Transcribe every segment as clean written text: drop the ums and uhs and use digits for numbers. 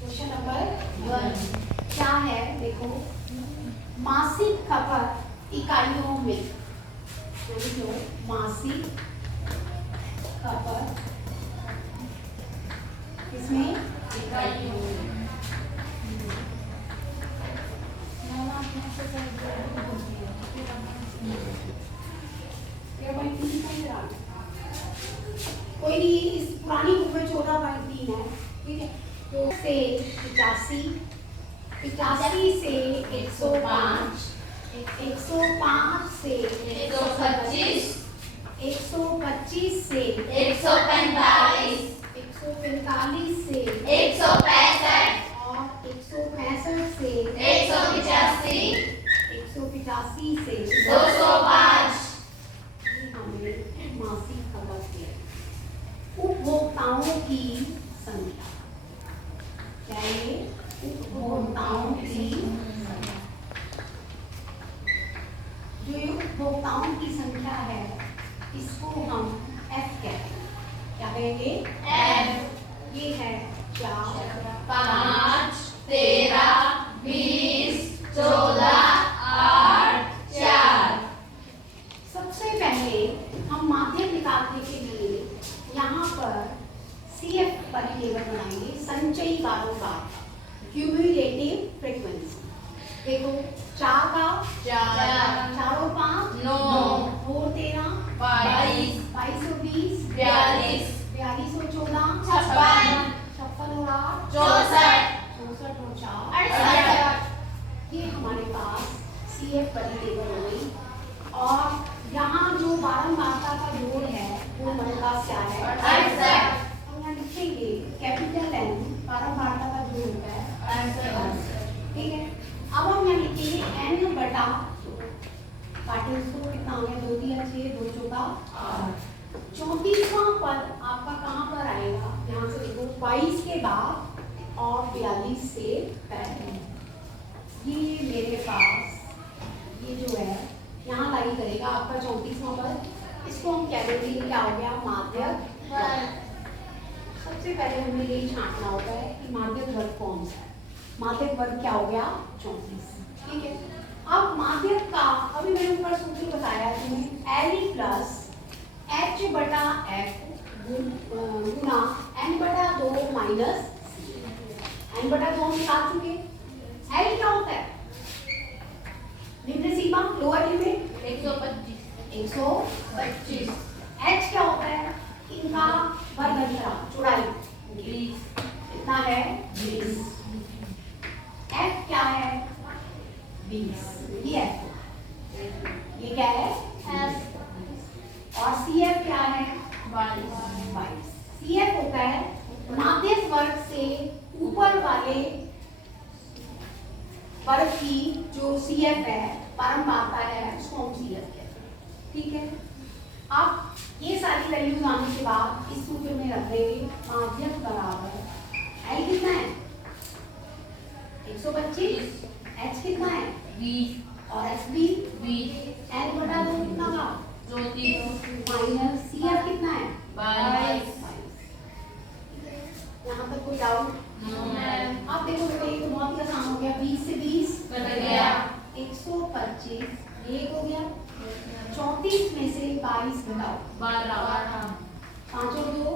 Question number 1 क्या है देखो, मासिक खपत इकाइयों में, देखो मासिक खपत इसमें इकाइयों में कोई नहीं, इस पुरानी बुक में 14.3 है, ठीक है। तो से 85 से 105, 105 से 125, 125 से 145, 145 से 165, और 165 से 185, 185 से 205। हमें मासिक खपत है। उपभोक्ताओं की संख्या क्या है? उपभोक्ताओं की, जो ये उपभोक्ताओं की संख्या है इसको हम F कहते हैं। क्या कहेंगे? F। ये है 4, 5, 13, 20, 14, 8, 4। सबसे पहले हम माध्यक निकालने के लिए यहाँ पर CF परिलेवन बनाएंगे, संचयी बारंबार, क्यूमुलेटिव फ्रीक्वेंसी। देखो 4 का 4, 4 और 5 9, 4 13 22, 22 और 20 42, 42 और 14 56, 56 और 8 64, 64 और 4 68। ये हमारे पास CF परिलेवन हो गई। और यहाँ जो बारंबारता का जोड़ है वो हमारे पास क्या है? 68। हम यहाँ लिखेंगे कैपिटल N, बारंबारता का जोड़ होता है 68, ठीक है। अब हम यहाँ लिखेंगे N बटा 2 कितना हो गया? 2 3 6 2 चौका 8। 34वां पद आपका कहाँ पर आएगा? यहाँ से देखो 22 के बाद और 42 से पहले। ये मेरे पास ये जो है यहाँ लाई करेगा आपका 34वां पद। इसको हम क्या देंगे? क्या हो गया? माध्यक वर्ग। सबसे पहले हमें यही छांटना होता है कि माध्यक वर्ग कौन सा है। माध्यक वर्ग क्या हो गया? 34, ठीक है। अब माध्यक का अभी मैंने ऊपर सूत्र बताया तुम्हें, L प्लस H बटा F गुना N बटा 2 माइनस N बटा 2 हम निकाल चुके। L क्या होता है? निम्न सीमा, लोअर लिमिट 125। H क्या होता है? इनका वर्ग अंतराल, चौड़ाई 20, कितना है? 20। F क्या है? 20। ये F, ये क्या है? F। और CF क्या है? 22। CF होता है माध्यक वर्ग से ऊपर वाले वर्ग की जो CF है, बारंबारता है, उसको हम CF कहते हैं, ठीक है। अब ये सारी वैल्यूज आने के बाद इस सूत्र में रख देंगे माध्यक बराबर L कितना है? 125। H कितना है? 20, और H भी 20, N बटा 2 कितना का? 34, माइनस CF कितना है? 22। यहाँ तक कोई डाउट? अब देखो बेटा, ये तो बहुत ही आसान हो गया। 20 से 20 कट गया, 125, ये हो गया। 34 में से 22 घटाओ, 12, 5 और 2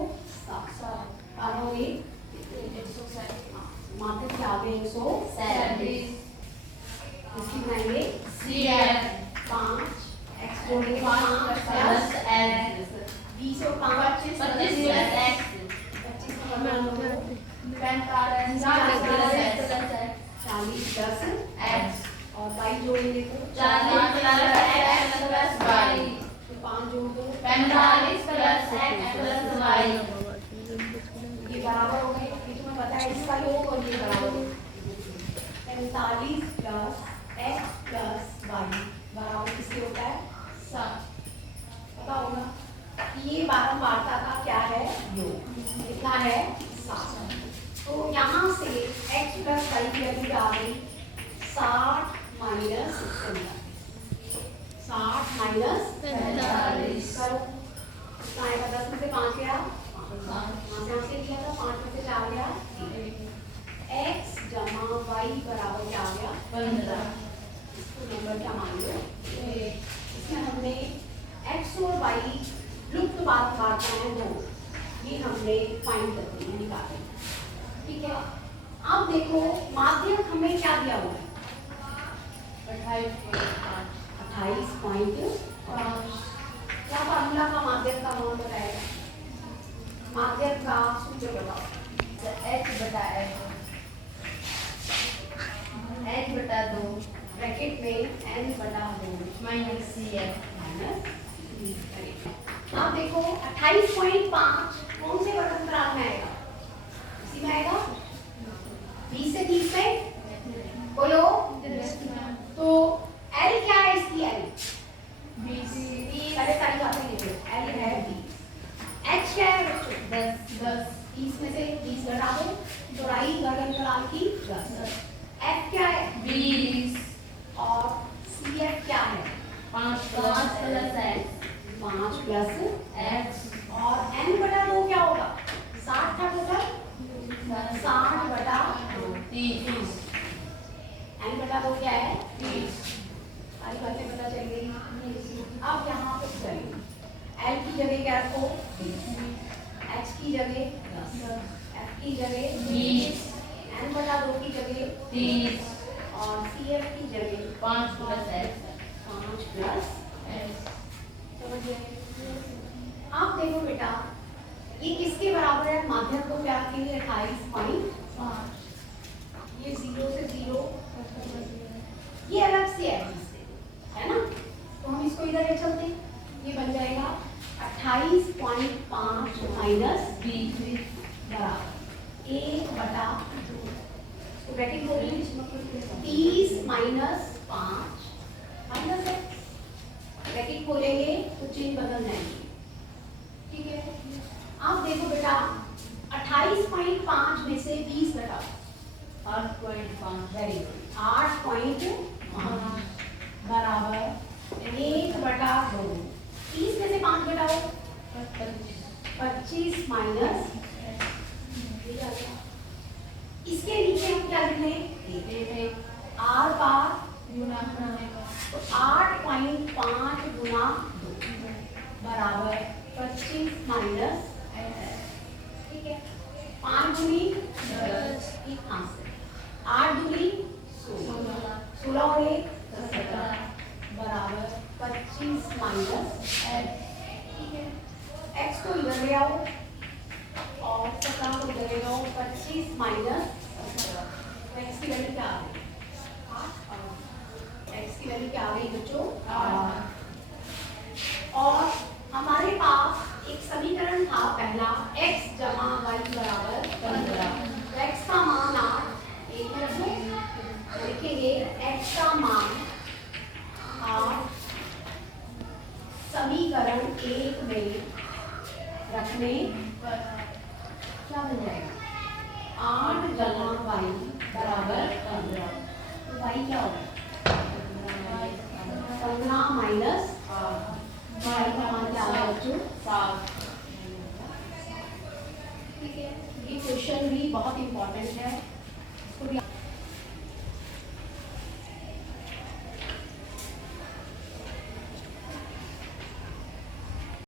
7, 12 और 1 माध्यक क्या आ गए? 137। इसकी बनाएंगे CF 5 x जोड़ेंगे 5 प्लस प्लस L 20 और 5 25 प्लस X 25 का मतलब 40 40 10 X और 22 जोड़ेंगे तो 40 प्लस X प्लस Y, तो 5 जोड़ दो 45 प्लस X प्लस Y। ये बराबर हो गए। ये तुम्हें पता है इसका योग और ये बराबर हो 45 प्लस X प्लस Y बराबर किसके होता है? 7। पता होगा कि ये बारंबारता का क्या है? योग। कितना है? 7। तो यहाँ से x प्लस y की वैल्यू आ गई 60 माइनस 60 माइनस 45 करो कितना आएगा? 10 में से 5 गया, 5 यहाँ से लिया था, 5 में से 4 गया, y बराबर क्या आ गया 15। इसको नंबर क्या मान लो इसमें हमने x और y लुप्त बात करते हैं दो, ये हमने फाइंड करते हैं निकाले। ठीक है, अब देखो माध्यक हमें क्या दिया हुआ है 28.5। क्या फार्मूला का माध्यक का मान बताएगा? माध्यक का सूत्र बताओ। h/2 ब्रैकेट में n/2 माइनस CF। माइनस। अब देखो 28.5 कौन से वर्गमूल में आएगा? इसी में आएगा 20 से 30 में बोलो। तो L क्या है इसकी? L 20 पहले सारी बातें लिखो। L है 20। H क्या है बच्चों? 10 30 में से 20 घटा दो तो राई वर्गमूल की 10। F क्या है? 20 और CF क्या है? 5 प्लस x 5 प्लस x और n/2 क्या होगा? 60 था टोटल 60/2। 30 n/2 क्या है? 30 सारी बातें पता चल गई। अब यहाँ पे करेंगे L की जगह क्या रखो? H की जगह 10, F की जगह 20 n/2 की जगह 30 और CF की जगह 5 प्लस x 5 प्लस। समझ गए? आप देखो बेटा ये किसके बराबर है? माध्यक को क्या रखेंगे? 28.5। ये 0 से 0 ये अलग से है ना, तो हम इसको इधर ले चलते हैं। ये बन जाएगा 28.5 माइनस 20 बराबर 1/2। तो ब्रैकेट खोलेंगे 30 माइनस 5 माइनस x। ब्रैकेट खोलेंगे तो चिन्ह बदल जाएंगे। ठीक है, आप देखो बेटा 28.5 में से 20 घटाओ 8.5 वेरी गुड 8.5 बराबर 1/2। 30 में से 5 घटाओ 25 माइनस। इसके नीचे हम क्या लिख लें? r बार तो 8.5 गुना 2 बराबर 25 माइनस। ठीक है, 5 दूनी 10 8 दूनी 16 और 1 बराबर 25 माइनस। ठीक है, x को इधर ले आओ और 17 को इधर ले आओ। 25 माइनस x की वैल्यू क्या आ गई? x की वैल्यू क्या आ गई बच्चों? और हमारे पास एक समीकरण था पहला x जमा y बराबर 15। x का मान आप एक में रखो, लिखेंगे x का मान आप समीकरण 1 में रखने क्या बन जाएगा? 8 जमा y बराबर 15। तो y क्या होगा? 15 माइनस y का मान क्या आ गया बच्चों? 7। ठीक है, ये क्वेश्चन भी बहुत इंपॉर्टेंट है। इसको भी